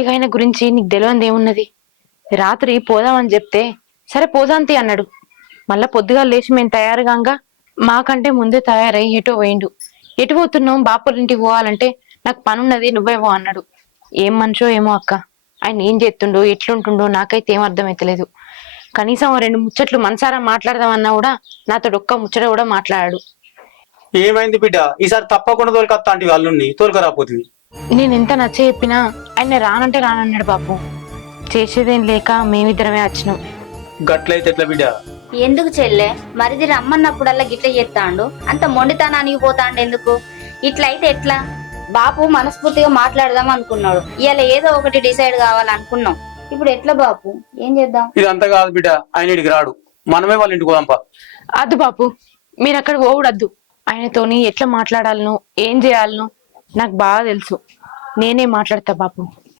ఇక ఆయన గురించి నీకు తెలియంది ఏమున్నది. రాత్రి పోదామని చెప్తే సరే పోదాంతి అన్నాడు. మళ్ళా పొద్దుగా లేచి మేము తయారుగాంగా మాకంటే ముందే తయారై ఎటో పోయిండు. ఎటు పోతున్నాం? బాపుల ఇంటికి పోవాలంటే నాకు పనున్నది నువ్వేమో అన్నాడు. ఏం మనిషో ఏమో అక్క. ఆయన ఏం చేస్తుండో ఎట్లుంటుండో నాకైతే ఏం అర్థమైతలేదు. కనీసం 2 ముచ్చట్లు మనసారా మాట్లాడదామన్నా కూడా నాతో ఒక్క ముచ్చట కూడా మాట్లాడాడు. ఏమైంది బిడ్డ? ఈసారి తప్పకుండా తోలుకొస్తా అంటే అల్లుడిని తోలుకరాపోతుంది. నేను ఎంత నచ్చ చెప్పినా ఆయన రానంటే రానన్నాడు బాపు. చేసేదేం లేక మేమిద్దరమే వచ్చినాం. గట్లయితే ఎట్లా బిడ్డ? ఎందుకు చెల్లె మరిది రమ్మన్నప్పుడల్లా గిట్ల చేస్తాండు? అంత మొండితనానికి పోతాండు ఎందుకు? ఇట్లయితే ఎట్లా? బాపు మనస్ఫూర్తిగా మాట్లాడదాం అనుకున్నాడు, ఇవాళ ఏదో ఒకటి డిసైడ్ కావాలనుకున్నాం. ఇప్పుడు ఎట్లా బాపు? ఏం చేద్దాం? ఇదంతా కాదు బిడ్డ, ఆయన ఇడికి రాడు, మనమే వాళ్ళ ఇంటికి పోదాంపా. అద్దు బాపు, మీరు అక్కడ పోవడద్దు. ఆయనతోని ఎట్లా మాట్లాడాలనో ఏం చేయాలనో నాకు బాగా తెలుసు. నేనే మాట్లాడతా బాపు.